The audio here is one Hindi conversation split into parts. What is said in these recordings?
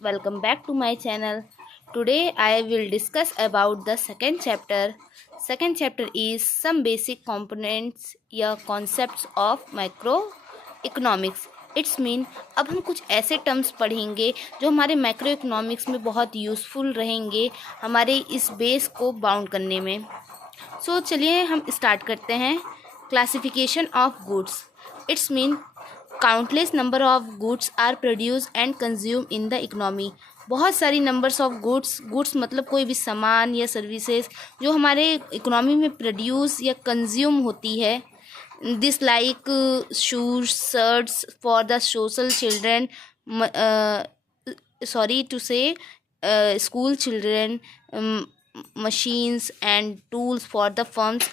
welcome back to my channel. Today I will discuss about the second chapter. Second chapter is some basic components या concepts of microeconomics. It's mean अब हम कुछ ऐसे टर्म्स पढ़ेंगे जो हमारे माइक्रो इकोनॉमिक्स में बहुत यूज़फुल रहेंगे हमारे इस बेस को बाउंड करने में. सो चलिए हम स्टार्ट करते हैं. Classification of goods. It's mean countless number of goods are produce and consume in the economy. बहुत सारी नंबर्स ऑफ गुड्स मतलब कोई भी सामान या सर्विसेज जो हमारे इकोनॉमी में प्रोड्यूस या कंज्यूम होती है. This like shoes, shirts for the social children, sorry to say school children, machines and tools for the firms,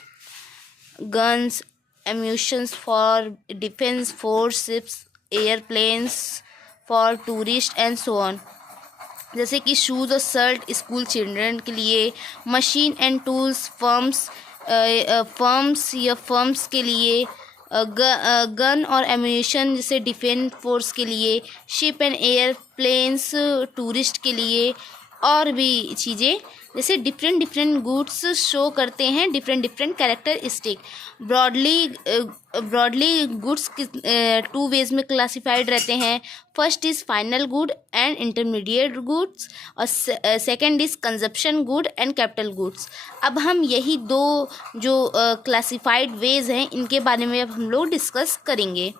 guns, ammunition for defense force, ships, airplanes for tourists and so on. जैसे कि शूज़ और शर्ट स्कूल चिल्ड्रन के लिए, मशीन एंड टूल्स फर्म्स या फर्म्स के लिए, गन और एम्यूनिशन जैसे डिफेंस फोर्स के लिए, शिप एंड एयरप्लेन्स टूरिस्ट के लिए, और भी चीज़ें जैसे डिफरेंट गुड्स शो करते हैं different characteristic. Broadly goods two ways में क्लासिफाइड रहते हैं. First is final good and intermediate goods और second is consumption good and capital goods. अब हम यही दो जो क्लासिफाइड वेज हैं इनके बारे में अब हम लोग डिस्कस करेंगे.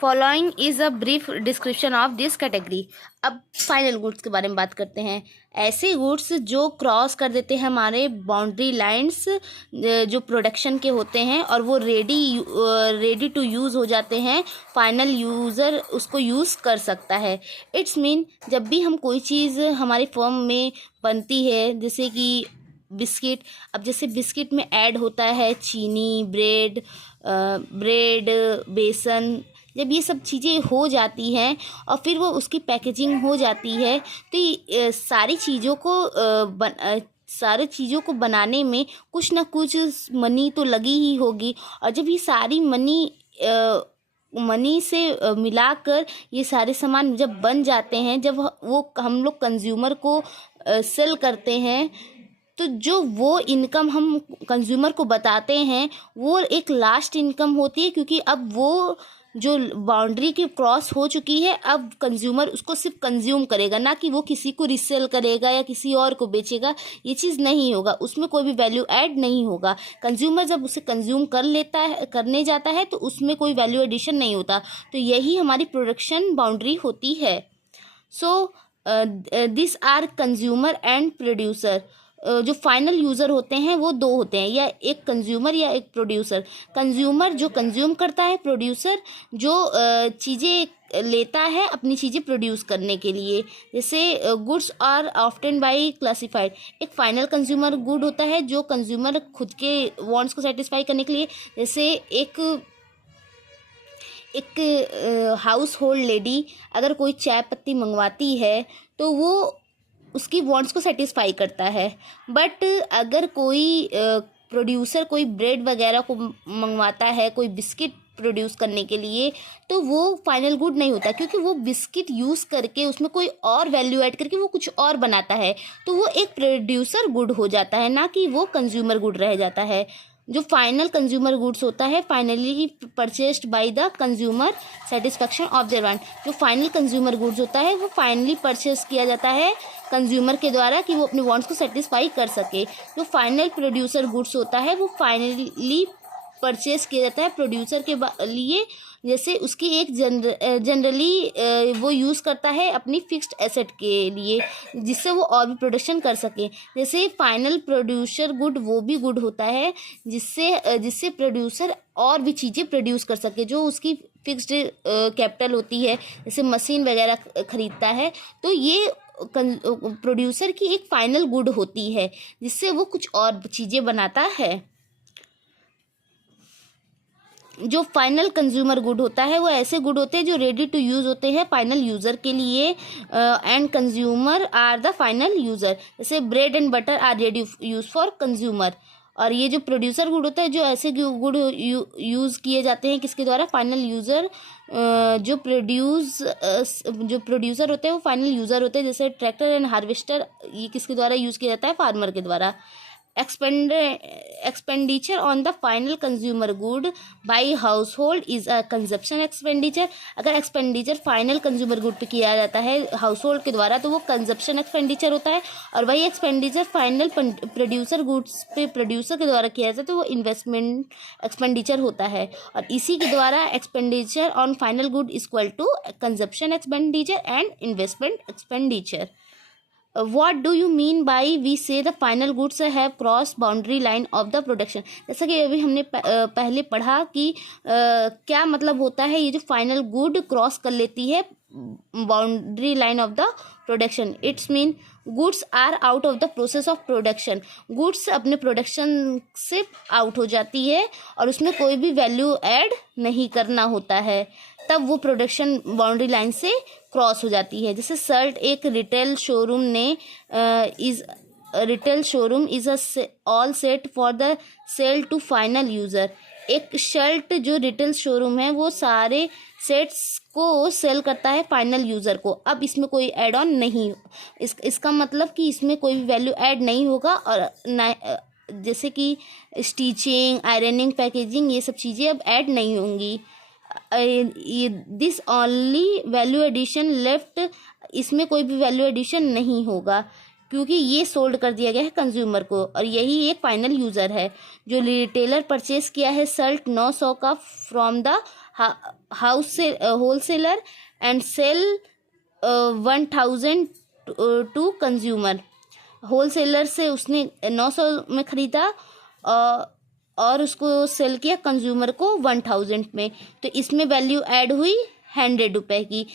Following is a brief description of this category. अब फाइनल गुड्स के बारे में बात करते हैं. ऐसे गुड्स जो क्रॉस कर देते हैं हमारे बाउंड्री लाइंस जो प्रोडक्शन के होते हैं और वो रेडी टू यूज़ हो जाते हैं. फाइनल यूज़र उसको यूज़ कर सकता है. इट्स मीन जब भी हम कोई चीज़ हमारे फर्म में बनती है जैसे कि बिस्किट, अब जैसे बिस्किट में ऐड होता है चीनी, ब्रेड, बेसन, जब ये सब चीज़ें हो जाती हैं और फिर वो उसकी पैकेजिंग हो जाती है तो सारी चीज़ों को बनाने में कुछ ना कुछ मनी तो लगी ही होगी. और जब ये सारी मनी से मिलाकर ये सारे सामान जब बन जाते हैं, जब वो हम लोग कंज्यूमर को सेल करते हैं तो जो वो इनकम हम कंज्यूमर को बताते हैं वो एक लास्ट इनकम होती है, क्योंकि अब वो जो बाउंड्री की क्रॉस हो चुकी है अब कंज्यूमर उसको सिर्फ कंज्यूम करेगा, ना कि वो किसी को रीसेल करेगा या किसी और को बेचेगा. ये चीज़ नहीं होगा, उसमें कोई भी वैल्यू ऐड नहीं होगा. कंज्यूमर जब उसे कंज्यूम करने जाता है तो उसमें कोई वैल्यू एडिशन नहीं होता. तो यही हमारी प्रोडक्शन बाउंड्री होती है. So this are consumer and producer. जो फाइनल यूज़र होते हैं वो दो होते हैं, या एक कंज्यूमर या एक प्रोड्यूसर. कंज्यूमर जो कंज्यूम करता है, प्रोड्यूसर जो चीज़ें लेता है अपनी चीज़ें प्रोड्यूस करने के लिए. जैसे goods are often by classified. एक फाइनल कंज्यूमर गुड होता है जो कंज्यूमर खुद के वांट्स को सेटिस्फाई करने के लिए, जैसे एक हाउस होल्ड लेडी अगर कोई चाय पत्ती मंगवाती है तो वो उसकी वांट्स को सेटिस्फाई करता है. बट अगर कोई प्रोड्यूसर कोई ब्रेड वगैरह को मंगवाता है, कोई बिस्किट प्रोड्यूस करने के लिए, तो वो फाइनल गुड नहीं होता, क्योंकि वो बिस्किट यूज़ करके उसमें कोई और वैल्यू ऐड करके वो कुछ और बनाता है. तो वो एक प्रोड्यूसर गुड हो जाता है, ना कि वो कंज्यूमर गुड रह जाता है. जो फाइनल कंज्यूमर गुड्स होता है finally purchased by the consumer satisfaction of their want. जो फाइनल कंज्यूमर गुड्स होता है वो फाइनली परचेस किया जाता है कंज्यूमर के द्वारा कि वो अपने वांट्स को सेटिस्फाई कर सके. जो फाइनल प्रोड्यूसर गुड्स होता है वो फाइनली परचेस किया जाता है प्रोड्यूसर के लिए, जैसे उसकी एक जनरली वो यूज़ करता है अपनी फिक्स्ड एसेट के लिए जिससे वो और भी प्रोडक्शन कर सके. जैसे फाइनल प्रोड्यूसर गुड वो भी गुड होता है जिससे प्रोड्यूसर और भी चीज़ें प्रोड्यूस कर सके. जो उसकी फिक्स्ड कैपिटल होती है, जैसे मशीन वगैरह खरीदता है, तो ये प्रोड्यूसर की एक फाइनल गुड होती है जिससे वो कुछ और चीज़ें बनाता है. जो फाइनल कंज्यूमर गुड होता है वो ऐसे गुड होते हैं जो रेडी टू यूज़ होते हैं फाइनल यूज़र के लिए, end consumer are the final user. जैसे bread and butter are ready use for consumer. और ये जो प्रोड्यूसर गुड होता है, जो ऐसे गुड यूज़ किए जाते हैं किसके द्वारा, फाइनल यूज़र। जो प्रोड्यूसर होते हैं वो फाइनल यूज़र होते हैं, जैसे ट्रैक्टर एंड हार्वेस्टर, ये किसके द्वारा यूज़ किया जाता है, फार्मर के द्वारा। Expenditure on the final consumer good by house hold is a consumption expenditure. अगर एक्सपेंडिचर फाइनल कंज्यूमर गुड पे किया जाता है हाउस होल्ड के द्वारा तो वो कंजप्शन एक्सपेंडिचर होता है, और वही एक्सपेंडिचर फाइनल प्रोड्यूसर गुड्स पे प्रोड्यूसर के द्वारा किया जाता है तो वो इन्वेस्टमेंट एक्सपेंडिचर होता है। और इसी के द्वारा expenditure on final good equal to consumption expenditure and investment expenditure. What do you mean by we say the final goods have crossed boundary line of the production? जैसा कि अभी हमने पहले पढ़ा कि क्या मतलब होता है ये जो फाइनल गुड क्रॉस कर लेती है boundary line of the production. It's mean goods are out of the process of production. Goods अपने प्रोडक्शन से आउट हो जाती है और उसमें कोई भी वैल्यू ऐड नहीं करना होता है, तब वो प्रोडक्शन बाउंड्री लाइन से क्रॉस हो जाती है। जैसे शर्ट एक retail showroom is all set for the sale to final user. एक शर्ट जो रिटेल शोरूम है वो सारे सेट्स को सेल करता है फाइनल यूज़र को। अब इसमें कोई एड ऑन नहीं, इसका मतलब कि इसमें कोई भी वैल्यू ऐड नहीं होगा, और जैसे कि स्टिचिंग, आयरनिंग, पैकेजिंग, ये सब चीज़ें अब ऐड नहीं होंगी। This only value addition left, इसमें कोई भी वैल्यू एडिशन नहीं होगा क्योंकि ये सोल्ड कर दिया गया है कंज्यूमर को, और यही एक फाइनल यूज़र है। जो रिटेलर परचेस किया है शर्ट 900 का फ्रॉम द हाउस से wholesaler and sell 1000 to consumer. Wholesaler से उसने 900 में ख़रीदा और उसको सेल किया कंज्यूमर को 1000 में, तो इसमें वैल्यू ऐड हुई 100 रुपये की।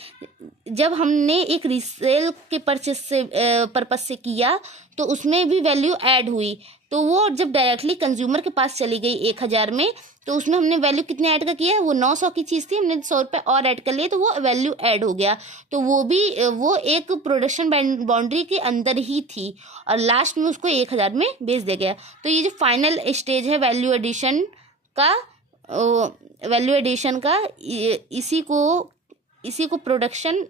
जब हमने एक रीसेल के परचेस से पर्पज से किया तो उसमें भी वैल्यू ऐड हुई, तो वो जब डायरेक्टली कंज्यूमर के पास चली गई 1000 में, तो उसमें हमने वैल्यू कितने ऐड का किया है, वो 900 की चीज़ थी, हमने 100 रुपये और ऐड कर लिए तो वो वैल्यू ऐड हो गया। तो वो एक प्रोडक्शन बाउंड्री के अंदर ही थी और लास्ट में उसको 1000 में बेच दिया गया। तो ये जो फाइनल स्टेज है वैल्यू एडिशन का, इसी को प्रोडक्शन,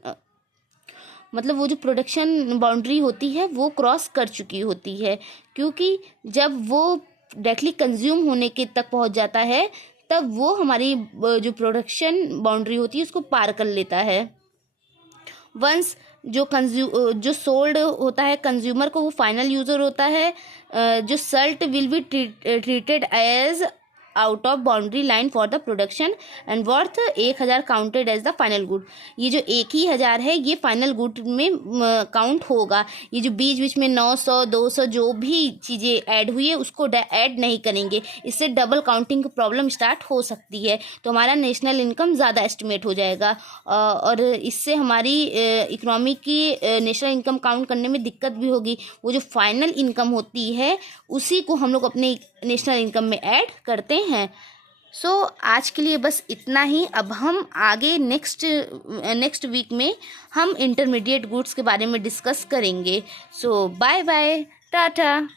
मतलब वो जो प्रोडक्शन बाउंड्री होती है वो क्रॉस कर चुकी होती है, क्योंकि जब वो डायरेक्टली कंज्यूम होने के तक पहुंच जाता है तब वो हमारी जो प्रोडक्शन बाउंड्री होती है उसको पार कर लेता है। वंस जो सोल्ड होता है कंज्यूमर को वो फाइनल यूज़र होता है। जो shirt will be treated as out of boundary line for the production and worth 1000 counted as the final good. ये जो 1000 है ये फाइनल गुड में काउंट होगा। ये जो बीच बीच में 900 200 जो भी चीज़ें ऐड हुई है उसको ऐड नहीं करेंगे, इससे डबल काउंटिंग की प्रॉब्लम स्टार्ट हो सकती है, तो हमारा नेशनल इनकम ज़्यादा एस्टिमेट हो जाएगा और इससे हमारी इकोनॉमी की नेशनल इनकम काउंट करने में दिक्कत भी होगी। वो जो फाइनल इनकम होती है उसी को हम लोग अपने नेशनल इनकम में ऐड करते हैं। सो आज के लिए बस इतना ही। अब हम आगे नेक्स्ट वीक में हम इंटरमीडिएट गुड्स के बारे में डिस्कस करेंगे। सो बाय बाय, टाटा।